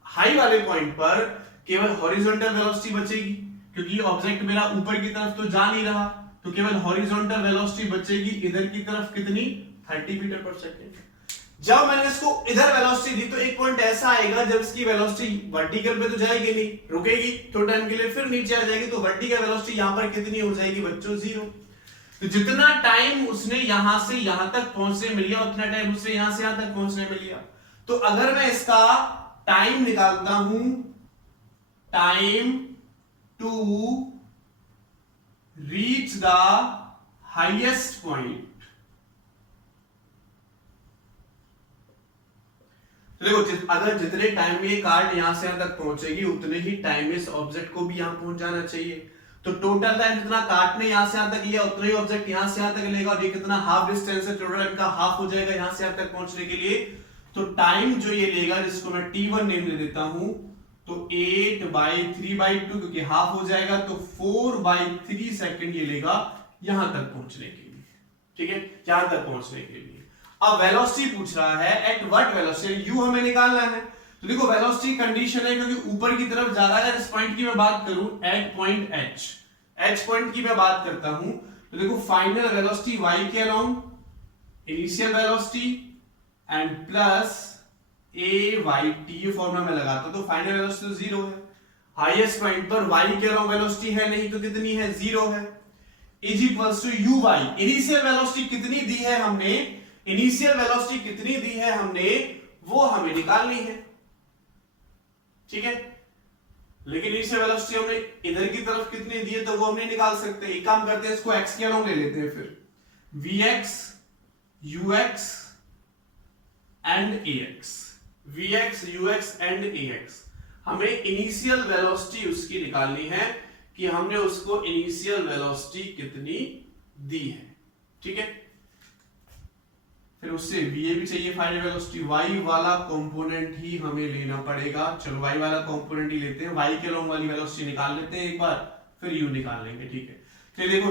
हाई वाले पॉइंट पर केवल हॉरिजॉन्टल वेलोसिटी बचेगी, क्योंकि ऑब्जेक्ट मेरा ऊपर की तरफ तो जा नहीं रहा, तो केवल हॉरिजॉन्टल वेलोसिटी बचेगी इधर की तरफ कितनी 30 मीटर पर सेकंड। जब मैंने इसको इधर वेलोसिटी दी तो एक पॉइंट ऐसा आएगा जब इसकी वेलोसिटी वर्टिकल पे तो जाएगी नहीं, रुकेगी थोड़े टाइम के लिए, फिर नीचे आ जाएगी, तो वर्टिकल वेलोसिटी यहां पर कितनी हो जाएगी बच्चों 0। तो जितना टाइम उसने यहां से यहां तक पहुंचने में लिया उतना टाइम उसने यहां से यहां तक पहुंचने में लिया। तो अगर मैं इसका टाइम निकालता हूं, time to reach the highest point, तो देखो अगर जितने टाइम में ये कार्ट यहां से यहां तक पहुंचेगी उतने ही टाइम में इस ऑब्जेक्ट को भी यहां पहुंच जाना चाहिए। तो टोटल टाइम जितना कार्ट ने यहां से यहां तक लिया उतना ही ऑब्जेक्ट यहां से यहां तक लेगा, और ये कितना हाफ डिस्टेंस है, टोटल टाइम का हाफ हो जाएगा यहां से यहां तक पहुंचने के लिए। तो टाइम जो ये लेगा, जिसको मैं t1 नेम दे देता हूं, तो 8/3/2 क्योंकि हाफ हो जाएगा, तो 4/3 सेकंड ये लेगा यहां तक पहुंचने के लिए, ठीक है, यहां तक पहुंचने के लिए। अब वेलोसिटी पूछ रहा है एट व्हाट वेलोसिटी, u हमें निकालना है। तो देखो वेलोसिटी कंडीशन है क्योंकि ऊपर की तरफ जा रहा है। अगर इस पॉइंट की मैं बात करूं, एट पॉइंट h पॉइंट की मैं बात करता हूं, तो देखो फाइनल वेलोसिटी y के along initial velocity and plus a/t, ये फॉर्मूला में लगाता हूं, तो फाइनल वेलोसिटी तो 0 है। हाईएस्ट पॉइंट पर y के अलोंग वेलोसिटी है नहीं, तो कितनी है 0 है, is equals to uy। Initial velocity कितनी दी है हमने, इनिशियल वेलोसिटी कितनी दी है हमने, वो हमें निकालनी है, ठीक है। लेकिन इनिशियल वेलोसिटी हमने इधर की तरफ कितनी दी है तो वो हम नहीं निकाल सकते। एक काम करते हैं, इसको x के अलोंग ले लेते हैं, फिर vx ux and ax, vx ux and ax। हमें इनिशियल वेलोसिटी उसकी निकालनी है कि हमने उसको इनिशियल वेलोसिटी कितनी दी है, ठीक है। फिर उससे VA भी चाहिए फाइनल वेलोसिटी, y वाला कंपोनेंट ही हमें लेना पड़ेगा। चलो y वाला कंपोनेंट ही लेते हैं, y के अलोंग वाली वेलोसिटी निकाल लेते हैं एक बार, फिर u निकाल लेंगे, ठीक है। तो देखो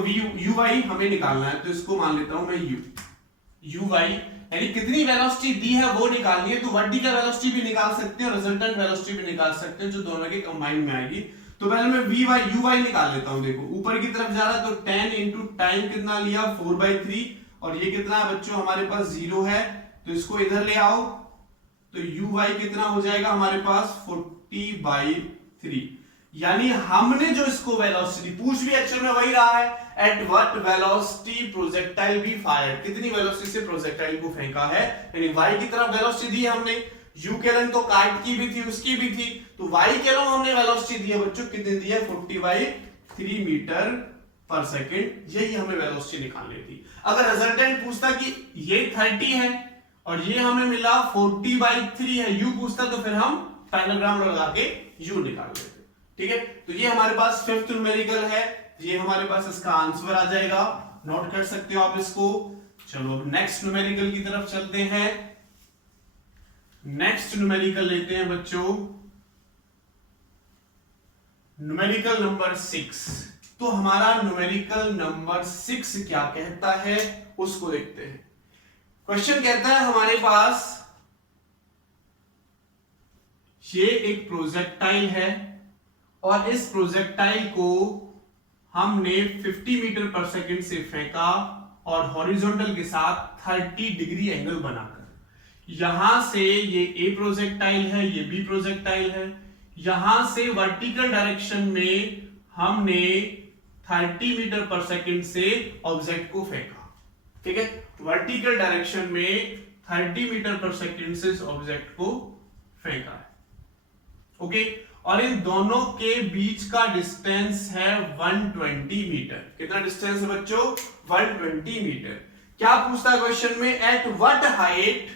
uy हमें निकालना है, तो इसको मान लेता हूं मैं uy, यानी कितनी वेलोसिटी दी है वो निकालनी है। तो वर्टिकल वेलोसिटी भी निकाल सकते हैं और रिजल्टेंट वेलोसिटी भी निकाल सकते हैं, जो दोनों के कंबाइन में आएगी। तो पहले मैं uy निकाल लेता हूं। देखो ऊपर की तरफ जा रहा है तो 10 इंटू टाइम कितना लिया 4/3, और ये कितना है बच्चों हमारे पास 0 है, तो इसको इधर ले आओ, तो uy कितना हो जाएगा हमारे पास 40/3। यानी हमने जो इसको वेलोसिटी पूछ भी एक्चुअल में वही रहा है, at what velocity projectile be fired, कितनी वेलोसिटी से प्रोजेक्टाइल को फेंका है, यानी y की तरफ वेलोसिटी दी है हमने, u के लंग तो काट की भी थी उसकी भी थी, तो y के लंग हमने वेलोसिटी दी है बच्चों, कितनी दी है 40/3 मीटर पर सेकंड, यही हमें वेलोसिटी निकालनी थी। अगर रिजल्टेंट पूछता कि ये 30 है और ये हमें मिला 40/3 है, u पूछता तो फिर हम पैराग्राम लगा के u निकाल लेते, ठीक है। तो ये हमारे पास फिफ्थ न्यूमेरिकल है, ये हमारे पास इसका आंसर आ जाएगा, नोट कर सकते हो आप इसको। चलो नेक्स्ट न्यूमेरिकल की तरफ चलते हैं। नेक्स्ट न्यूमेरिकल लेते हैं बच्चों, न्यूमेरिकल नंबर 6। तो हमारा न्यूमेरिकल नंबर 6 क्या कहता है उसको देखते हैं। क्वेश्चन कहता है हमारे पास ये एक प्रोजेक्टाइल है और इस प्रोजेक्टाइल को हमने 50 मीटर पर सेकंड से फेंका और हॉरिजॉन्टल के साथ 30 डिग्री एंगल बनाकर, यहां से ये ए प्रोजेक्टाइल है, ये बी प्रोजेक्टाइल है, यहां से वर्टिकल डायरेक्शन में हमने 30 मीटर पर सेकंड से ऑब्जेक्ट को फेंका, ठीक है। वर्टिकल डायरेक्शन में 30 मीटर पर सेकंड से इस ऑब्जेक्ट को फेंका है, ओके। और इन दोनों के बीच का डिस्टेंस है 120 मीटर। कितना डिस्टेंस है बच्चों 120 मीटर। क्या पूछता है क्वेश्चन में, एट व्हाट हाइट,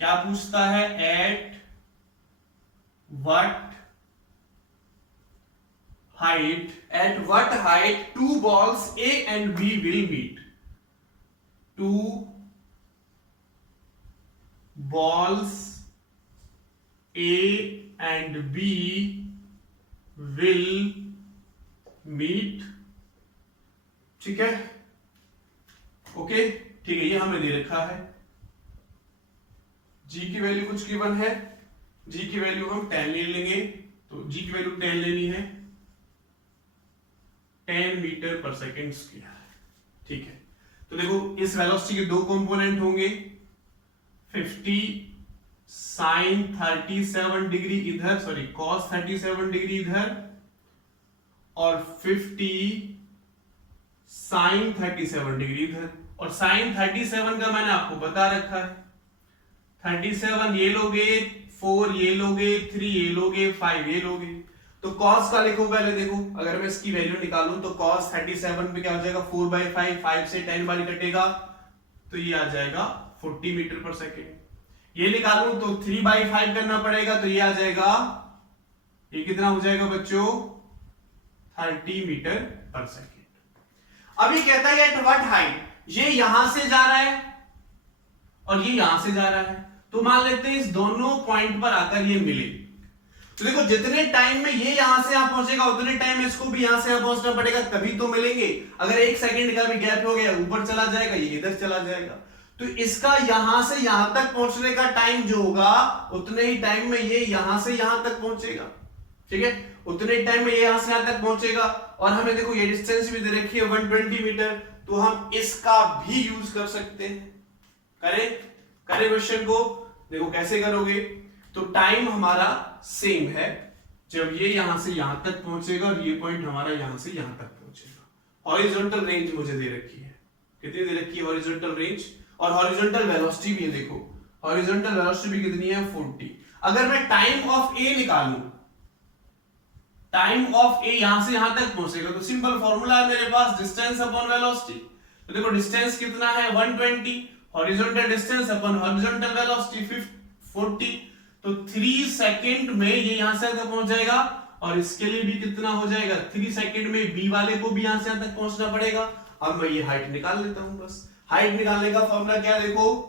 क्या पूछता है, at what height two balls A and B will meet, two balls A and B will meet, ठीक है, ओके, ठीक है। ये हमें दे रखा है, G की वैल्यू कुछ गिवन है, G की वैल्यू हम 10 ले लेंगे, तो G की वैल्यू 10 लेनी है, 10 मीटर पर सेकेंड स्क्वायर, ठीक है। तो देखो इस वेलोसिटी के दो कंपोनेंट होंगे, 50 साइन 37 डिग्री इधर, सॉरी कॉस 37 डिग्री इधर, और 50 साइन 37 डिग्री इधर। और साइन 37 का मैंने आपको बता रखा है, 37 ये लोगे, 4 ये लोगे, 3 ये लोगे, 5 ये लोगे। तो cos का लिखो पहले, देखो अगर मैं इसकी वैल्यू निकालूं तो cos 37 पे क्या हो जाएगा 4/5, 5 से 10 बारी कटेगा तो ये आ जाएगा 40 मीटर पर सेकेंड। ये निकालूं तो 3/5 करना पड़ेगा, तो ये आ जाएगा, ये कितना हो जाएगा बच्चों 30 मीटर पर सेकेंड। अब ये कहता है एट व्हाट हाइट, ये यहां से जा रहा है और ये यहां से जा रहा है, तो मान लेते हैं इस दोनों पॉइंट पर आकर ये मिले। तो देखो जितने टाइम में ये यहां से यहां पहुंचेगा उतने टाइम में इसको भी यहां से यहां पहुंचना पड़ेगा, तभी तो मिलेंगे। अगर 1 सेकंड का भी गैप हो गया, ऊपर चला जाएगा, ये इधर चला जाएगा, तो इसका यहां से यहां तक पहुंचने का टाइम जो होगा उतने ही टाइम में ये यहां से यहां तक पहुंचेगा, ठीक है, उतने टाइम में ये यहां से यहां तक पहुंचेगा। और हमें देखो ये डिस्टेंस भी दे रखी है 120 मीटर, तो हम इसका भी यूज कर सकते हैं। करें क्वेश्चन को, देखो कैसे करोगे, तो टाइम हमारा सेम है, जब ये यहां से यहां तक पहुंचेगा और ये पॉइंट हमारा यहां से यहां तक पहुंचेगा। हॉरिजॉन्टल रेंज मुझे दे रखी है, कितनी दे रखी है हॉरिजॉन्टल रेंज, और हॉरिजॉन्टल वेलोसिटी भी है, देखो हॉरिजॉन्टल वेलोसिटी भी कितनी है 40। अगर मैं टाइम ऑफ ए निकालूं, टाइम ऑफ ए यहां से यहां तक पहुंचेगा, तो सिंपल फॉर्मूला है मेरे पास, डिस्टेंस अपॉन वेलोसिटी। तो देखो डिस्टेंस कितना है 120, horizontal distance upon horizontal velocity 40, तो 3 सेकंड में ये यहां से तक पहुंच जाएगा, और इसके लिए भी कितना हो जाएगा 3 सेकंड में बी वाले को भी यहां से यहां तक पहुंचना पड़ेगा। अब मैं ये हाइट निकाल लेता हूं बस, हाइट निकालने का फॉर्मूला क्या है, देखो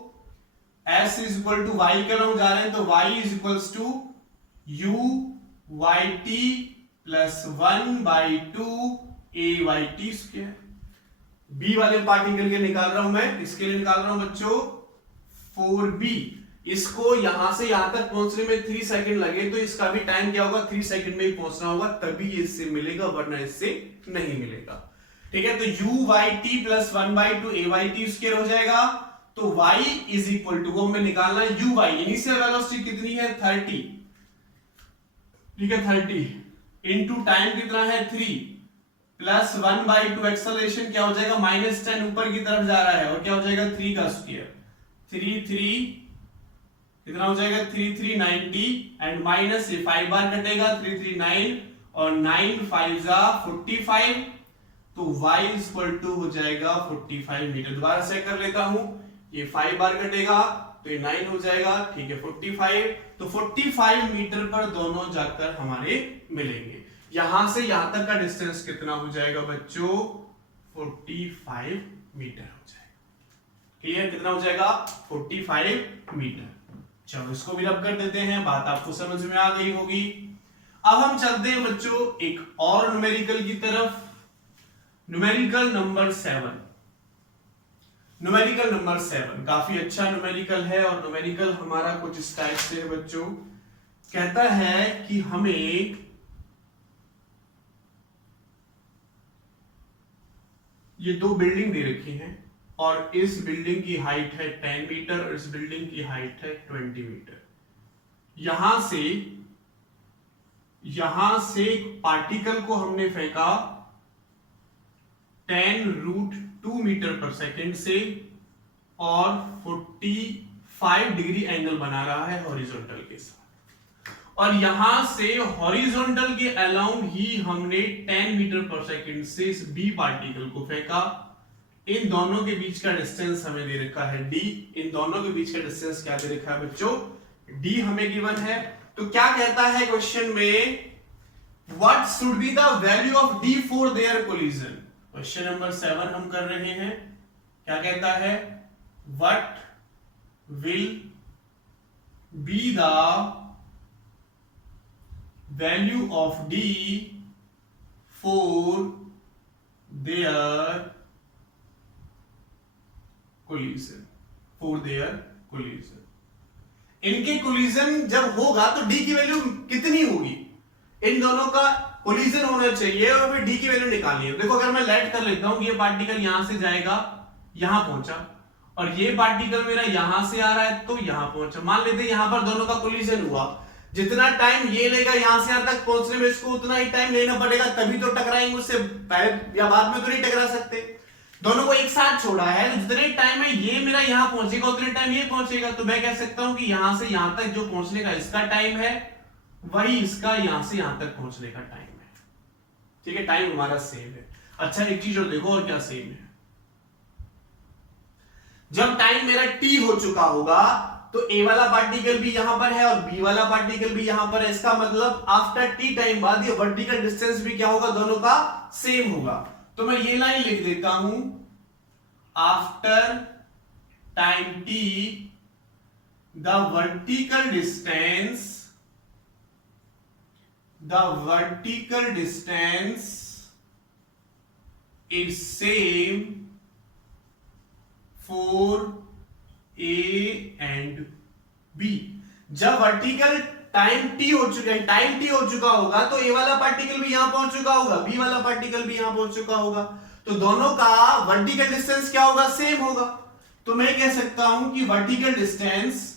s is equal to y के अलॉन्ग जा रहे हैं तो y is equals to u y t plus 1/2 a y t square. b वाले पार्टिकल के लिए निकाल रहा हूं मैं, इसके लिए निकाल रहा हूं बच्चों 4b। इसको यहां से यहां तक पहुंचने में 3 सेकंड लगे तो इसका भी टाइम क्या होगा, 3 सेकंड में ही पहुंचना होगा, तभी ये इससे मिलेगा, वरना इससे नहीं मिलेगा। ठीक है, तो u y t plus 1/2 a y t square हो जाएगा। तो y इज इक्वल टू वो हमें निकालना है u y, इनिशियल वेलोसिटी कितनी है 30, ठीक है 30 इनटू टाइम कितना है 3 प्लस 1/2 एक्सेलरेशन क्या हो जाएगा -10 ऊपर की तरफ जा रहा है और क्या हो जाएगा 3 का स्क्वायर 3 कितना हो जाएगा 3 90 एंड माइनस से 5 बार कटेगा 3 9 और 9 5 45 तो y इक्वल टू हो जाएगा 45 मीटर। दोबारा से कर लेता हूं, ये 5 बार कटेगा तो ये 9 हो जाएगा, ठीक है 45, तो 45 मीटर पर दोनों जाकर हमारे मिलेंगे। यहां से यहां तक का डिस्टेंस कितना हो जाएगा बच्चों 45 मीटर हो जाएगा। क्लियर, कितना हो जाएगा 45 मीटर। चलो इसको भी रब कर देते हैं, बात आपको समझ में आ गई होगी। अब हम चलते हैं बच्चों एक और न्यूमेरिकल की तरफ, न्यूमेरिकल नंबर 7। न्यूमेरिकल नंबर 7 काफी अच्छा न्यूमेरिकल है और न्यूमेरिकल हमारा कुछ इस टाइप से है बच्चों, कहता है कि हमें ये दो बिल्डिंग दे रखी हैं और इस बिल्डिंग की हाइट है 10 मीटर और इस बिल्डिंग की हाइट है 20 मीटर। यहां से पार्टिकल को हमने फेंका 10√2 मीटर पर सेकेंड से और 45 डिग्री एंगल बना रहा है हॉरिजॉन्टल के साथ, और यहां से हॉरिजॉन्टल के अलाउंड ही हमने 10 मीटर पर सेकेंड से इस बी पार्टिकल को फेंका। इन दोनों के बीच का डिस्टेंस हमें दे रखा है d। इन दोनों के बीच का डिस्टेंस क्या दे रखा है बच्चों d हमें गिवन है। तो क्या कहता है क्वेश्चन में, what should be the value of d for their collision. Question number 7 हम कर रहे हैं, क्या कहता है, what will be the value of d for their collision, for their collision. इनके कोलिजन जब होगा तो d की वैल्यू कितनी होगी, इन दोनों का कोलिजन होना चाहिए और फिर d की वैल्यू निकालनी है। देखो अगर मैं लेट कर लेता हूं कि ये पार्टिकल यहां से जाएगा यहां पहुंचा और ये पार्टिकल मेरा यहां से आ रहा है तो यहां पहुंचा, मान लेते हैं यहां पर दोनों का कोलिजन हुआ, जितना टाइम ये लेगा यहां से यहां तक पहुंचने में इसको उतना ही टाइम लेना पड़ेगा, तभी तो टकराएंगे, उससे पहले या बाद में तो नहीं टकरा सकते। दोनों को एक साथ छोड़ा है तो जितने टाइम में ये मेरा यहां पहुंचेगा उतने टाइम ये पहुंचेगा, तो मैं कह सकता हूं कि यहां से यहां तक जो पहुंचने का इसका टाइम है वही इसका यहां से यहां तक पहुंचने का टाइम है। ठीक है, टाइम हमारा सेम है। अच्छा एक चीज और देखो, और क्या सेम है, जब टाइम मेरा t हो चुका होगा तो a वाला पार्टिकल भी यहां पर है और b वाला पार्टिकल भी यहां पर है, इसका मतलब आफ्टर t टाइम बाद ये वर्टिकल डिस्टेंस भी क्या होगा, दोनों का सेम होगा। तो मैं ये लाइन लिख देता हूं, after time t the vertical distance is same for a and b। जब वर्टिकल टाइम t हो चुका होगा तो a वाला पार्टिकल भी यहां पहुंच चुका होगा, b वाला पार्टिकल भी यहां पहुंच चुका होगा, तो दोनों का वर्टिकल डिस्टेंस क्या होगा, सेम होगा। तो मैं कह सकता हूं कि vertical distance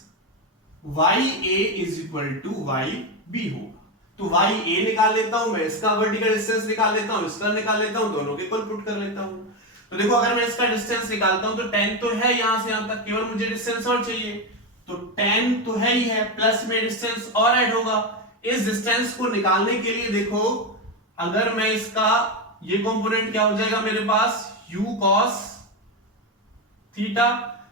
ya is equal to yb होगा। तो ya निकाल लेता हूं मैं, इसका वर्टिकल डिस्टेंस निकाल लेता हूं, इसका निकाल लेता हूं, दोनों के इक्वल पुट कर लेता हूं। तो देखो अगर मैं इसका डिस्टेंस निकालता हूं तो 10 तो है यहां से यहां तक, केवल मुझे डिस्टेंस और चाहिए, तो 10 तो है ही है, प्लस में डिस्टेंस और ऐड होगा। इस डिस्टेंस को निकालने के लिए देखो अगर मैं इसका ये कंपोनेंट क्या हो जाएगा मेरे पास u cos थीटा,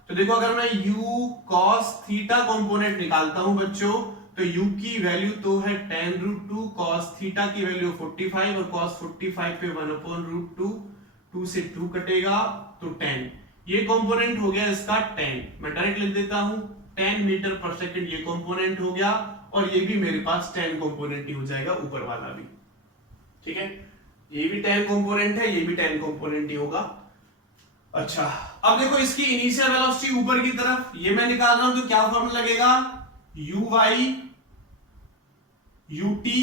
तो देखो अगर मैं u cos थीटा कंपोनेंट निकालता हूं बच्चों तो u की वैल्यू तो है 10√2, cos थीटा की वैल्यू 45 और cos 45 पे 1/√2, 2 से 2 कटेगा तो 10, ये कंपोनेंट हो गया इसका 10, मैं डायरेक्ट लिख देता हूं 10 मीटर पर सेकंड ये कंपोनेंट हो गया, और ये भी मेरे पास 10 कंपोनेंट ही हो जाएगा, ऊपर वाला भी। ठीक है, ये भी 10 कंपोनेंट है, ये भी 10 कंपोनेंट ही होगा। अच्छा, अब देखो इसकी इनिशियल वेलोसिटी ऊपर की तरफ ये मैं निकाल रहा हूं, तो क्या फॉर्मूला लगेगा, यू वाई यू टी,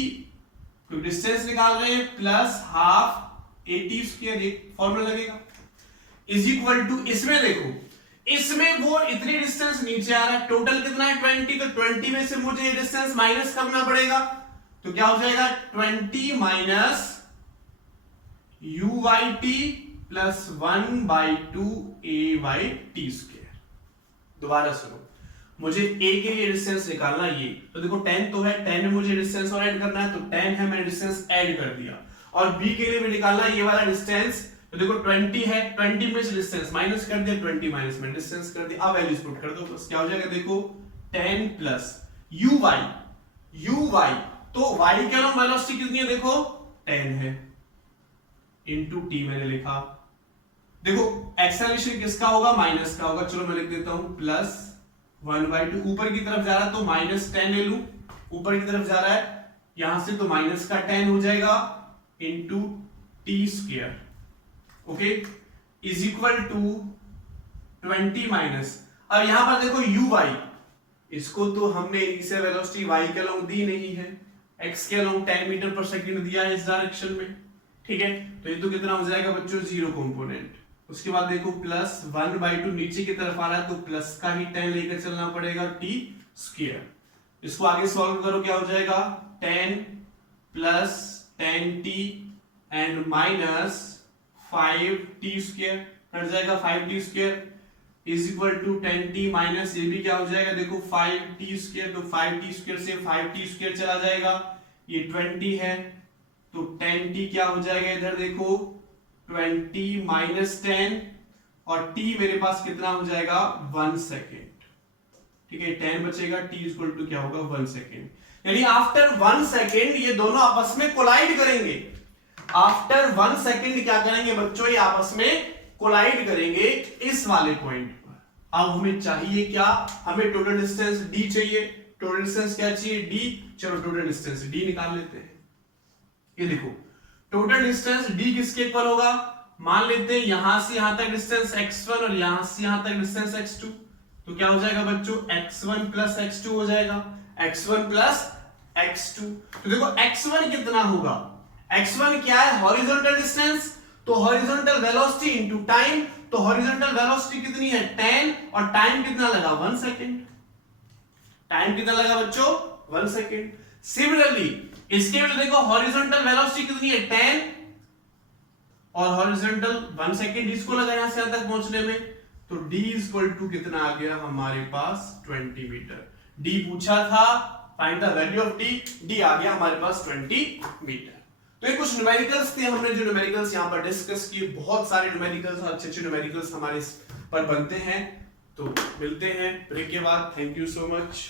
तो डिस्टेंस निकाल रहे हैं, plus half A T square, एक फॉर्मूला लगेगा, इज इक्वल टू, इसमें देखो इसमें वो इतनी डिस्टेंस नीचे आ रहा है, टोटल कितना है 20, तो 20 में से मुझे ये डिस्टेंस माइनस करना पड़ेगा, तो क्या हो जाएगा 20 minus u y t plus 1/2 a y t square. दोबारा सुनो, मुझे ए के लिए डिस्टेंस निकालना ये, तो देखो 10 तो है, 10 में मुझे डिस्टेंस और ऐड करना है, तो 10 है, मैंने डिस्टेंस ऐड कर दिया, और बी के लिए भी निकालना ये वाला डिस्टेंस, तो देखो 20 है, 20 में से डिस्टेंस माइनस कर दिया, 20 माइनस में डिस्टेंस कर दिया, अब वैल्यूज पुट कर दो, बस क्या हो जाएगा, देखो 10 प्लस यू वाई, तो y के अलॉन्ग वेलोसिटी कितनी है, देखो 10 है, इनटू टी मैंने लिखा, देखो एक्सेलरेशन किसका होगा, माइनस का होगा, चलो मैं लिख देता हूं प्लस 1/2, ऊपर की तरफ जा रहा है तो माइनस 10 ले लूं, ऊपर की तरफ जा रहा है यहां से, तो माइनस का 10 हो जाएगा, into t square, okay, is equal to 20 minus, अब यहां पर देखो यू वाई, इसको तो हमने इनिशियल वेलोसिटी y के अलोंग दी नहीं है, x के अलोंग 10 मीटर पर सेकंड दिया है इस डायरेक्शन में, ठीक है, तो ये तो कितना हो जाएगा बच्चों, 0 कंपोनेंट, उसके बाद देखो प्लस 1/2 नीचे की तरफ आ रहा है, तो प्लस का ही 10 लेकर चलना पड़ेगा, टी स्क्वायर, इसको आगे सॉल्व करो, क्या हो जाएगा 10 plus 10t and minus 5t square, cut जाएगा 5t square, is equal to 10t minus ये भी क्या हो जाएगा, देखो 5t स्क्वायर, तो 5t स्क्वायर से 5t स्क्वायर चला जाएगा, ये 20 है, तो 10t क्या हो जाएगा, इधर देखो 20 माइनस 10, और t मेरे पास कितना हो जाएगा 1 सेकेंड, ठीक है, 10 बचेगा, t इक्वल टू क्या होगा 1 सेकेंड, यानी आफ्टर 1 सेकेंड ये दोनों आपस में कोलाइड करेंगे, आफ्टर 1 सेकेंड क्या करेंगे बच्चों, ये आपस में कोलाइड करेंगे इस वाले पॉइंट पर। अब हमें चाहिए क्या, हमें टोटल डिस्टेंस d चाहिए, टोटल डिस्टेंस क्या चाहिए d, चलो टोटल डिस्टेंस d निकाल लेते हैं, ये देखो टोटल डिस्टेंस d किसके इक्वल होगा, मान लेते हैं यहां से यहां तक डिस्टेंस x1 और यहां से यहां तक डिस्टेंस x2, तो क्या हो जाएगा बच्चों x1 प्लस x2 हो जाएगा, x1 प्लस x2, तो देखो x1 कितना होगा, x1 क्या है, हॉरिजॉन्टल डिस्टेंस, तो हॉरिजॉन्टल वेलोसिटी इनटू टाइम, तो हॉरिजॉन्टल वेलोसिटी कितनी है 10, और टाइम कितना लगा 1 सेकेंड, टाइम कितना लगा बच्चों 1 सेकेंड। सिमिलरली इसके लिए देखो हॉरिजॉन्टल वेलोसिटी कितनी है 10, और हॉरिजॉन्टल 1 सेकेंड इसको लगा यहां से यहां तक पहुंचने में, तो d इक्वल टू कितना आ गया हमारे पास 20 मीटर, d पूछा था find the value of d आ गया हमारे पास 20 मीटर। तो ये कुछ न्यूमेरिकल्स थे, हमने जो न्यूमेरिकल्स यहां पर डिस्कस किए, बहुत सारे न्यूमेरिकल्स, अच्छे न्यूमेरिकल्स हमारे पर बनते हैं, तो मिलते हैं ब्रेक के बाद, थैंक यू सो मच।